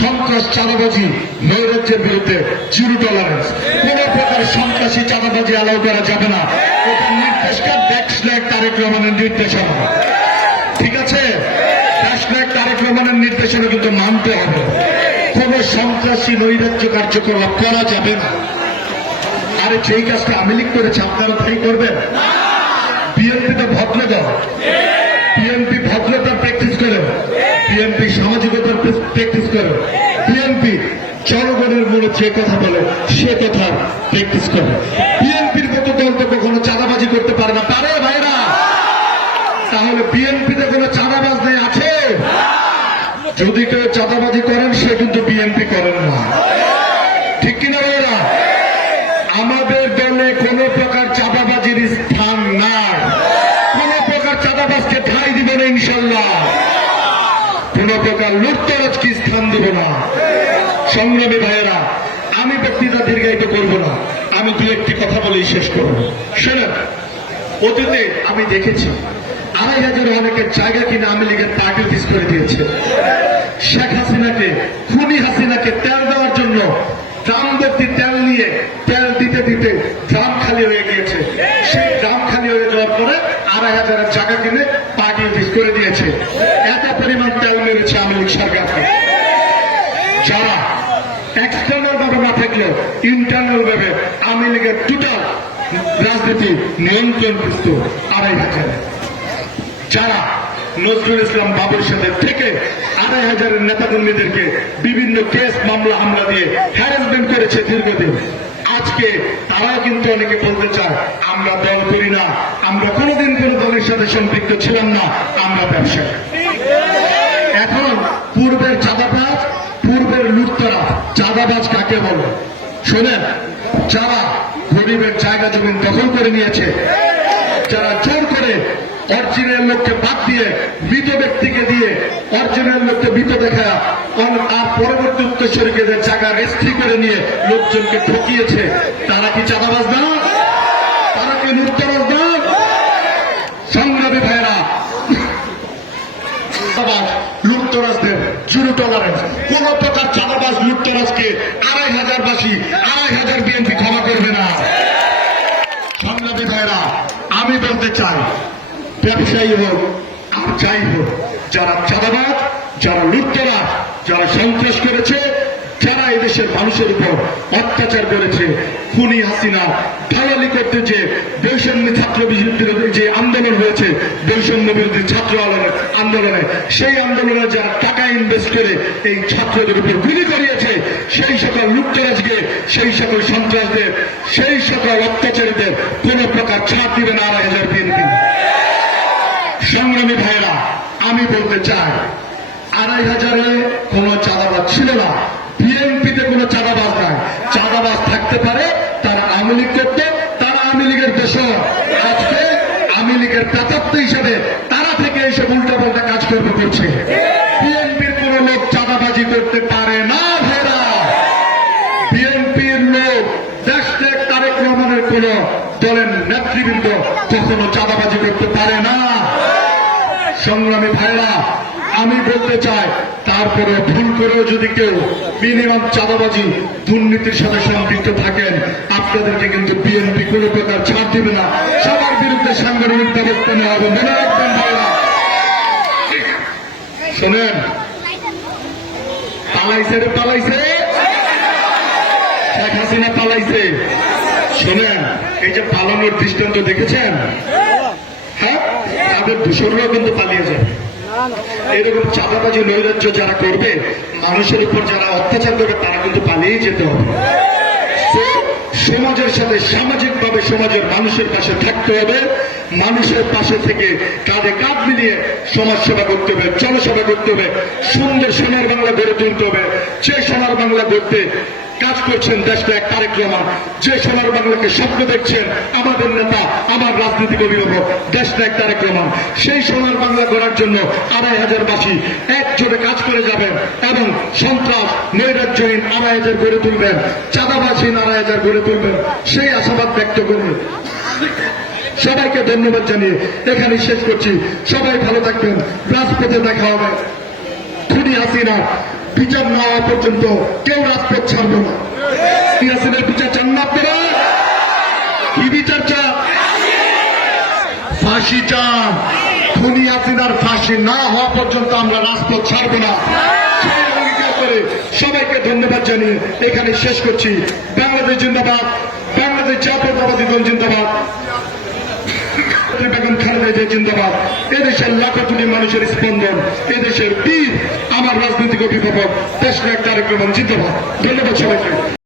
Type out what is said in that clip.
সন্ত্রাস, চাঁদাবাজি, নৈরাজ্যের বিরুদ্ধে জিরো টলারেন্স। কোন প্রকার সন্ত্রাসী, চাঁদাবাজি অ্যালাউ করা যাবে না। এটা নির্দেশটা ডেস্ক তারেক রহমানের নির্দেশনা। ঠিক আছে, ডেস্ক তারেক রহমানের নির্দেশনা কিন্তু মানতে হবে। কোন সন্ত্রাসী, নৈরাজ্য কার্যকলাপ করা যাবে না। আরে যেই কাজটা আওয়ামী লীগ করেছে আপনারা তাই করবেন? বিএনপি তো ভদ্র দল, বিএনপি ভদ্রতার প্র্যাকটিস করে, বিএনপি সামাজিকতার প্র্যাকটিস করে, বিএনপি জনগণের মনে যে কথা বলে সে কথা প্র্যাকটিস করে। বিএনপির মতো দল তো কখনো চাঁদাবাজি করতে পারে না, পারে ভাইরা? তাহলে বিএনপিতে কোনো চাঁদাবাজ নেই আছে? যদি কেউ চাঁদাবাজি করেন সে কিন্তু বিএনপি করেন না, ঠিক কিনা ভাইরা? আমাদের দলে কোন প্রকার চাঁদাবাজির স্থান নাই। কোন প্রকার চাঁদাবাজকে ঠাঁই দিব না ইনশাল্লাহ। কোন প্রকার লুটতরাজকে স্থান দিব না। সংগ্রামী ভাইয়েরা, আমি বক্তৃতা দীর্ঘায়িত করব না, আমি দু একটি কথা বলেই শেষ করব। শোনেন, অতীতে আমি দেখেছি ২৫০০ অনেকের জায়গা কিনে আওয়ামী লীগের পার্টি অফিস করে দিয়েছে। শেখ হাসিনাকে, খুনি হাসিনাকে তেল দেওয়ার জন্য ড্রাম ভর্তি তেল নিয়ে তেল দিতে দিতে ড্রাম খালি হয়ে গিয়েছে। সেই ড্রাম খালি হয়ে যাওয়ার পরে ২৫০০ জায়গা কিনে পার্টি অফিস করে দিয়েছে। এত পরিমাণ তেল মেরেছে আওয়ামী লীগ সরকারকে। যারা এক্সটার্নাল ভাবে না থাকলেও ইন্টারনাল ভাবে আওয়ামী লীগের টোটাল রাজনীতি নিয়ন্ত্রণ করত ২৫০০। যারা নজরুল ইসলাম বাবুর সাথে থেকে ২৫০০ নেতাকর্মীদেরকে বিভিন্ন কেস, মামলা, হামলা দিয়ে হ্যারাসমেন্ট করেছে দীর্ঘদিন। আজকে তারা কিন্তু অনেকে বলতে চায় আমরা দল করি না, আমরা কোনোদিন কোন দলের সাথে সম্পৃক্ত ছিলাম না, আমরা ব্যবসায়ী। এখন পূর্বের চাঁদাবাজ, পূর্বের লুটতরা, চাঁদাবাজ কাকে বলে? শোনেন, যারা গরিবের জায়গা জমি দখল করে নিয়েছে, যারা জোর করে অরিজিনাল লোককে বাদ দিয়ে মৃত ব্যক্তিকে দিয়ে অরিজিনাল লোককে মৃত দেখা আর পরবর্তী উত্তরসূরিকে জায়গা রেস্ট্রি করে নিয়ে লোকজনকে ঠকিয়েছে, তারা কি চাঁদাবাজ না? তারা কি লুটতরাজ না? সংগ্রামী ভাইরা, লুটতরাজদের জিরো টলারেন্স। কোন প্রকার চাঁদাবাজ, লুটতরাজকে ২৫০০ ২৫০০ বিএনপি ক্ষমা করবে না। সংগ্রামী ভাইরা, আমি বলতে চাই, ব্যবসায়ী হোক আর যাই হোক, যারা চাঁদাবাজ, যারা লুটতরাজ, যারা সন্ত্রাস করেছে, যারা এদেশের মানুষের উপর অত্যাচার করেছে, খুনি হাসিনা দালালি করতে যে বৈষম্য ছাত্র বিরোধী যে আন্দোলন হয়েছে, বৈষম্য বিরোধী ছাত্র আন্দোলনে, সেই আন্দোলনে যারা টাকা ইনভেস্ট করে এই ছাত্রদের উপর গুলি করিয়েছে, সেই সকল লুটতরাজকে, সেই সকল সন্ত্রাসদের, সেই সকল অত্যাচারীদের কোন প্রকার ছাড় দিবে না ২৫০০ বিএনপি। সংগ্রামী ভাইরা, আমি বলতে চাই ২৫০০ কোন চাঁদাবাজ ছিল না, বিএনপিতে কোন চাঁদাবাজ নাই। চাঁদাবাজ থাকতে পারে, তারা আওয়ামী লীগ করতে, তারা আওয়ামী লীগের দোষর। আজকে আওয়ামী লীগের প্রাপ্ত হিসেবে তারা থেকে এইসব উল্টাপাল্টা কাজকর্ম করছে। বিএনপির কোন লোক চাঁদাবাজি করতে পারে না ভাইরা। বিএনপির লোক, দেশ তারেক রহমানের কোন দলের নেতৃবৃন্দ কখনো চাঁদাবাজি করতে পারে না। সংগ্রামী ভাইরা, আমি বলতে চাই, তারপরে ভুল করেও যদি কেউ মিনিমাম চাঁদাবাজি, দুর্নীতির সাথে সম্পৃক্ত থাকেন, আপনাদেরকে কিন্তু বিএনপি কোন প্রকার ছাড় দিবে না। সবার বিরুদ্ধে সাংগঠনিক ব্যবস্থা নেওয়া হবে, মনে রাখবেন ভাইরা। শোনেন, পালাইছে রে পালাইছে, শেখ হাসিনা পালাইছে। শোনেন, এই যে পালানোর দৃষ্টান্ত দেখেছেন, হ্যাঁ, তাদের দূষণরাও কিন্তু পালিয়ে যাবে। এরকম চাঁদাবাজি, নৈরাজ্য যারা করবে, মানুষের উপর যারা অত্যাচার করবে, তারা কিন্তু পালিয়ে যেতে হবে। সমাজের সাথে সামাজিকভাবে সমাজের মানুষের পাশে থাকতে হবে। মানুষের পাশে থেকে কাঁধে কাঁধ মিলিয়ে সমাজ সেবা করতে হবে, জনসেবা করতে হবে, সুন্দর সোনার বাংলা গড়ে তুলতে হবে। যে সোনার বাংলা গড়তে কাজ করছেন দেশনায়ক তারেক রহমান, যে সোনার বাংলাকে স্বপ্ন দেখছেন আমাদের নেতা, আমার রাজনৈতিক অভিভাবক দেশনায়ক তারেক রহমান, সেই সোনার বাংলা গড়ার জন্য ২৫০০ একজোটে কাজ করে যাবেন এবং সন্ত্রাস, নৈরাজ্যহীন ২৫০০ গড়ে তুলবেন, চাঁদাবাজহীন ২৫০০ গড়ে তুলবেন, সেই আশাবাদ ব্যক্ত করবেন। সবাইকে ধন্যবাদ জানিয়ে এখানে শেষ করছি। সবাই ভালো থাকবেন, রাজপথে দেখা হবে। খুনি হাসিনা বিচার না হওয়া পর্যন্ত কেউ রাজপথ ছাড়বো না। হাসিনার বিচার চান না আপনারা? কি বিচার চান? ফাঁসি চান? খুনি হাসিনার ফাঁসি না হওয়া পর্যন্ত আমরা রাজপথ ছাড়বো না। সবাইকে ধন্যবাদ জানিয়ে এখানে শেষ করছি। বাংলাদেশ জিন্দাবাদ, বাংলাদেশ জাতীয়তাবাদী দল জিন্দাবাদ, বেগম খালেদা জিয়া জিন্দাবাদ। এদেশের লাখো কোটি মানুষের স্পন্দন, এদেশের বীর আমার রাজনৈতিক অভিভাবক দেশনায়ক তারেক রহমান জিন্দাবাদ। ধন্যবাদ সবাইকে।